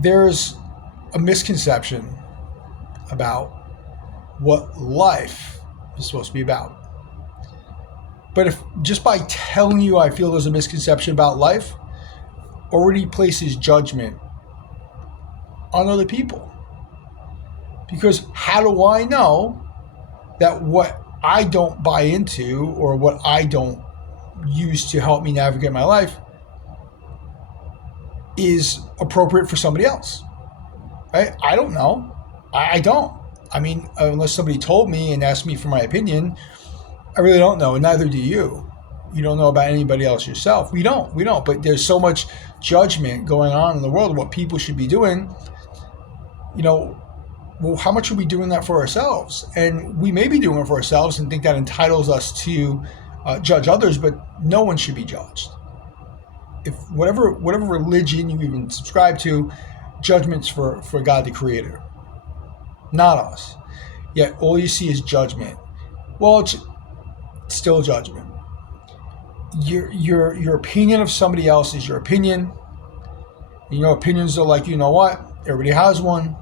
there's a misconception about what life is supposed to be about. But if just by telling you I feel there's a misconception about life already places judgment on other people. Because how do I know that what I don't buy into or what I don't use to help me navigate my life is appropriate for somebody else? Right? I don't know. I don't. I mean, unless somebody told me and asked me for my opinion, I really don't know, and neither do you. You don't know about anybody else yourself. We don't. But there's so much judgment going on in the world of what people should be doing. Well, how much are we doing that for ourselves? And we may be doing it for ourselves and think that entitles us to judge others, but no one should be judged. If whatever religion you even subscribe to, judgment's for God the Creator, not us. Yet all you see is judgment. Well, it's still judgment. Your opinion of somebody else is your opinion. Opinions are like, what? Everybody has one,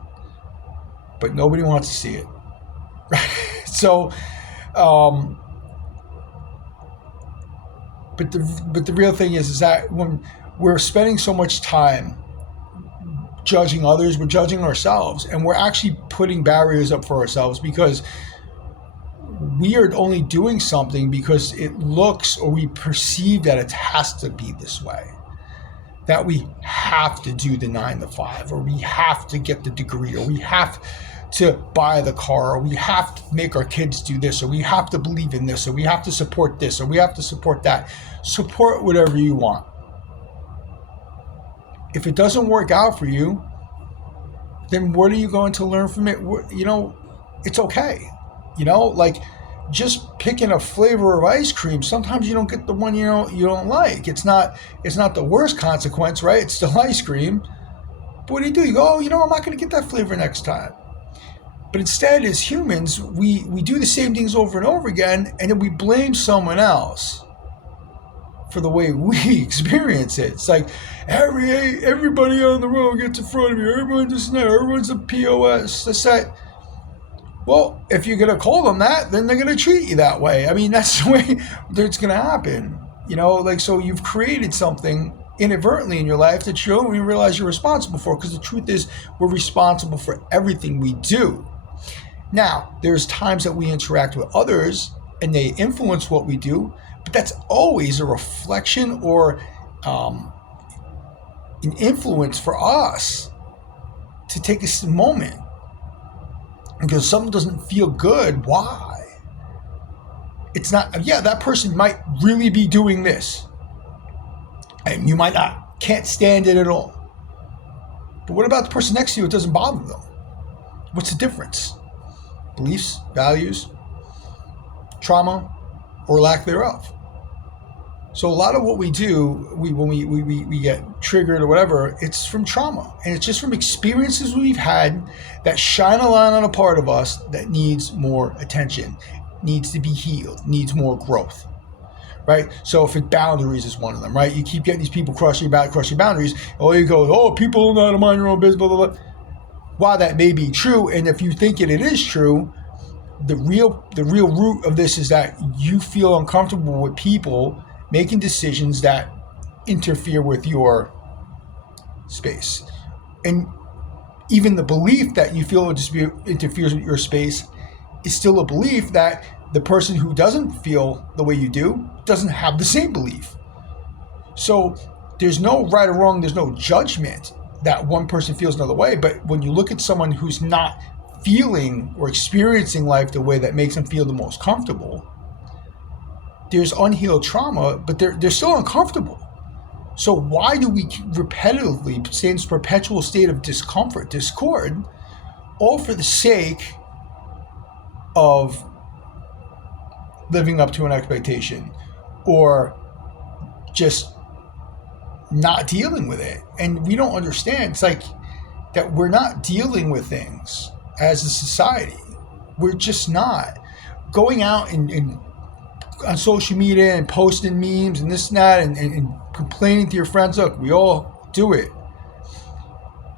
but nobody wants to see it. So, but the real thing is that when we're spending so much time judging others, we're judging ourselves, and we're actually putting barriers up for ourselves because we are only doing something because it looks or we perceive that it has to be this way. That we have to do the 9 to 5, or we have to get the degree, or we have to buy the car, or we have to make our kids do this, or we have to believe in this, or we have to support this, or we have to support that. Support whatever you want. If it doesn't work out for you, then what are you going to learn from it? It's okay. Like just picking a flavor of ice cream, sometimes you don't get the one you don't like. It's not the worst consequence, right? It's still ice cream. But what do? You go, I'm not going to get that flavor next time. But instead, as humans, we do the same things over and over again, and then we blame someone else for the way we experience it. It's like everybody on the road gets in front of you. Everyone's this and that. Everyone's a POS. That's that. Well, if you're going to call them that, then they're going to treat you that way. I mean, that's the way that it's going to happen. So you've created something inadvertently in your life that you don't even realize you're responsible for, because the truth is we're responsible for everything we do. Now, there's times that we interact with others and they influence what we do, but that's always a reflection or an influence for us to take a moment. Because something doesn't feel good. Why? It's not, that person might really be doing this. And you can't stand it at all. But what about the person next to you? It doesn't bother them. What's the difference? Beliefs, values, trauma, or lack thereof. So a lot of what we do, when we get triggered or whatever, it's from trauma. And it's just from experiences we've had that shine a light on a part of us that needs more attention, needs to be healed, needs more growth, right? So if boundaries is one of them, right? You keep getting these people crossing your boundaries. Oh, you go, people don't know how to mind your own business, blah, blah, blah. While that may be true, and if you think it is true, the real root of this is that you feel uncomfortable with people making decisions that interfere with your space. And even the belief that you feel it interferes with your space is still a belief that the person who doesn't feel the way you do doesn't have the same belief. So there's no right or wrong, there's no judgment that one person feels another way. But when you look at someone who's not feeling or experiencing life the way that makes them feel the most comfortable, there's unhealed trauma, but they're still uncomfortable. So why do we repetitively stay in this perpetual state of discomfort, discord, all for the sake of living up to an expectation or just not dealing with it? And we don't understand. It's like that we're not dealing with things as a society. We're just not. Going out and on social media and posting memes and this and that and complaining to your friends, look, we all do it.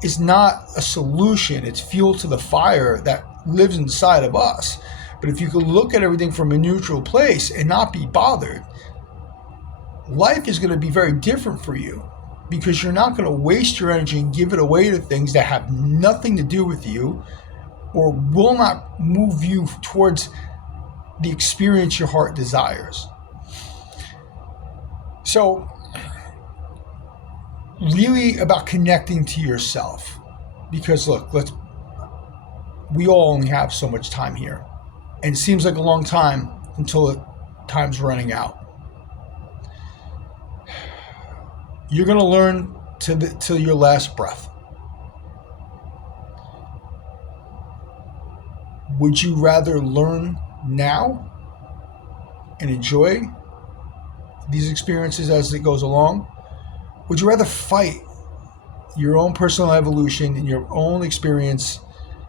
is not a solution. It's fuel to the fire that lives inside of us. But if you could look at everything from a neutral place and not be bothered, life is going to be very different for you, because you're not going to waste your energy and give it away to things that have nothing to do with you or will not move you towards the experience your heart desires. So, really about connecting to yourself. Because look, we all only have so much time here. And it seems like a long time until time's running out. You're going to learn till your last breath. Would you rather learn now and enjoy these experiences as it goes along? Would you rather fight your own personal evolution and your own experience,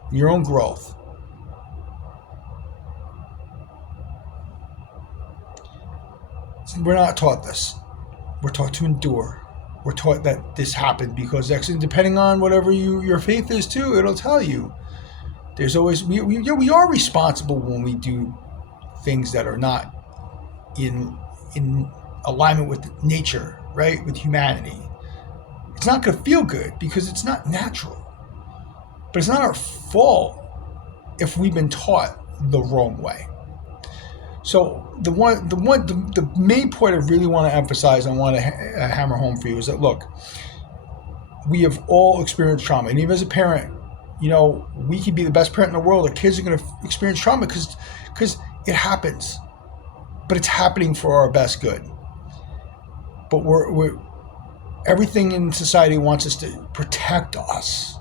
and your own growth? We're not taught this. We're taught to endure. We're taught that this happened because depending on whatever your faith is too, it'll tell you. There's always we are responsible when we do things that are not in alignment with nature, right? With humanity. It's not going to feel good because it's not natural. But it's not our fault if we've been taught the wrong way. So the main point I really want to emphasize, I want to hammer home for you, is that look, we have all experienced trauma, and even as a parent, we could be the best parent in the world. Our kids are going to experience trauma because it happens, but it's happening for our best good. But we're everything in society wants us to protect us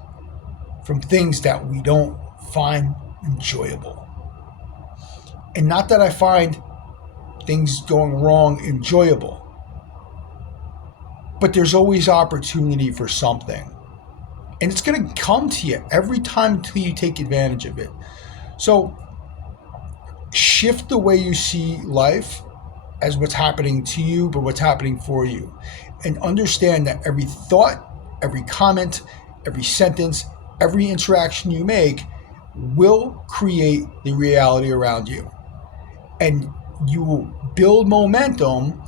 from things that we don't find enjoyable. And not that I find things going wrong enjoyable, but there's always opportunity for something. And it's going to come to you every time until you take advantage of it. So shift the way you see life as what's happening to you, but what's happening for you. And understand that every thought, every comment, every sentence, every interaction you make will create the reality around you. And you will build momentum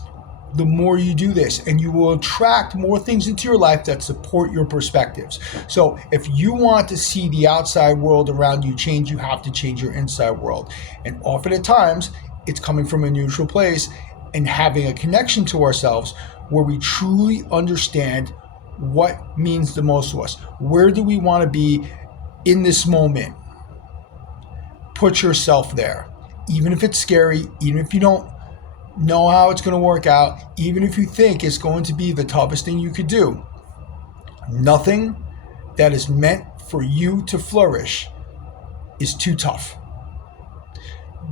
the more you do this, and you will attract more things into your life that support your perspectives. So if you want to see the outside world around you change, you have to change your inside world. And often at times, it's coming from a neutral place and having a connection to ourselves where we truly understand what means the most to us. Where do we want to be in this moment? Put yourself there. Even if it's scary, even if you don't know how it's going to work out, even if you think it's going to be the toughest thing you could do, nothing that is meant for you to flourish is too tough.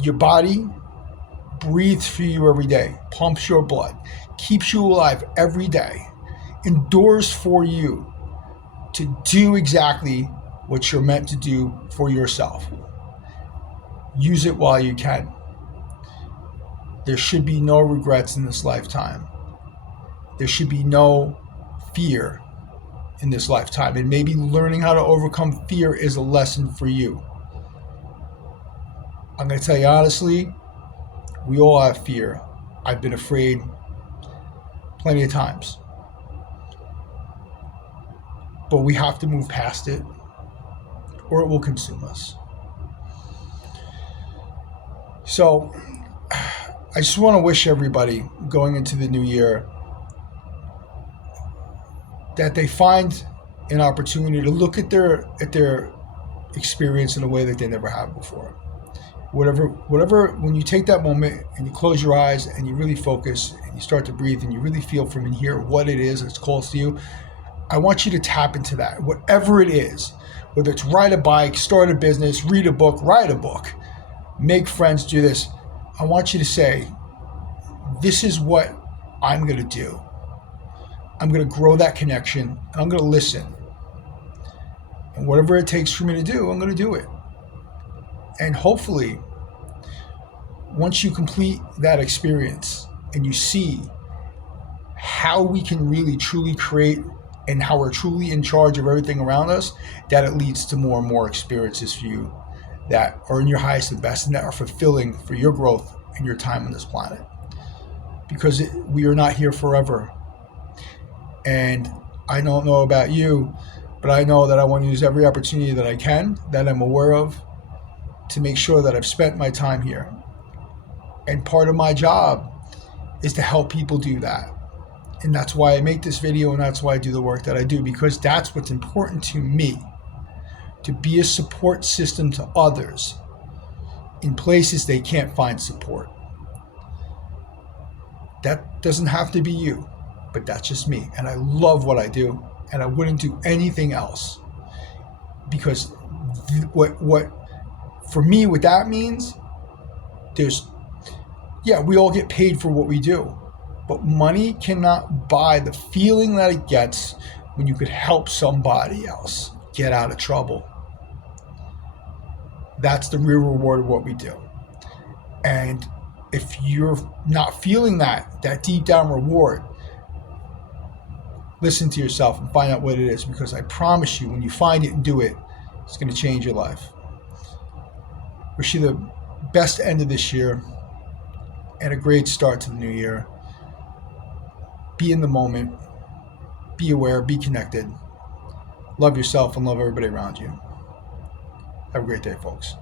Your body breathes for you every day, pumps your blood, keeps you alive every day, endures for you to do exactly what you're meant to do for yourself. Use it while you can. There should be no regrets in this lifetime. There should be no fear in this lifetime. And maybe learning how to overcome fear is a lesson for you. I'm going to tell you honestly, we all have fear. I've been afraid plenty of times. But we have to move past it, or it will consume us. So I just want to wish everybody going into the new year that they find an opportunity to look at their experience in a way that they never have before. Whatever, when you take that moment and you close your eyes and you really focus and you start to breathe and you really feel from in here what it is that's close to you, I want you to tap into that. Whatever it is, whether it's ride a bike, start a business, read a book, write a book, make friends, do this. I want you to say, this is what I'm going to do. I'm going to grow that connection, and I'm going to listen. And whatever it takes for me to do, I'm going to do it. And hopefully, once you complete that experience and you see how we can really, truly create and how we're truly in charge of everything around us, that it leads to more and more experiences for you that are in your highest and best and that are fulfilling for your growth and your time on this planet. Because we are not here forever. And I don't know about you, but I know that I want to use every opportunity that I can, that I'm aware of, to make sure that I've spent my time here. And part of my job is to help people do that. And that's why I make this video, and that's why I do the work that I do, because that's what's important to me, to be a support system to others in places they can't find support. That doesn't have to be you, but that's just me. And I love what I do, and I wouldn't do anything else. Because what for me, what that means, we all get paid for what we do. But money cannot buy the feeling that it gets when you could help somebody else get out of trouble. That's the real reward of what we do. And if you're not feeling that deep down reward, listen to yourself and find out what it is, because I promise you, when you find it and do it, it's going to change your life. Wish you the best end of this year and a great start to the new year. Be in the moment. Be aware. Be connected. Love yourself and love everybody around you. Have a great day, folks.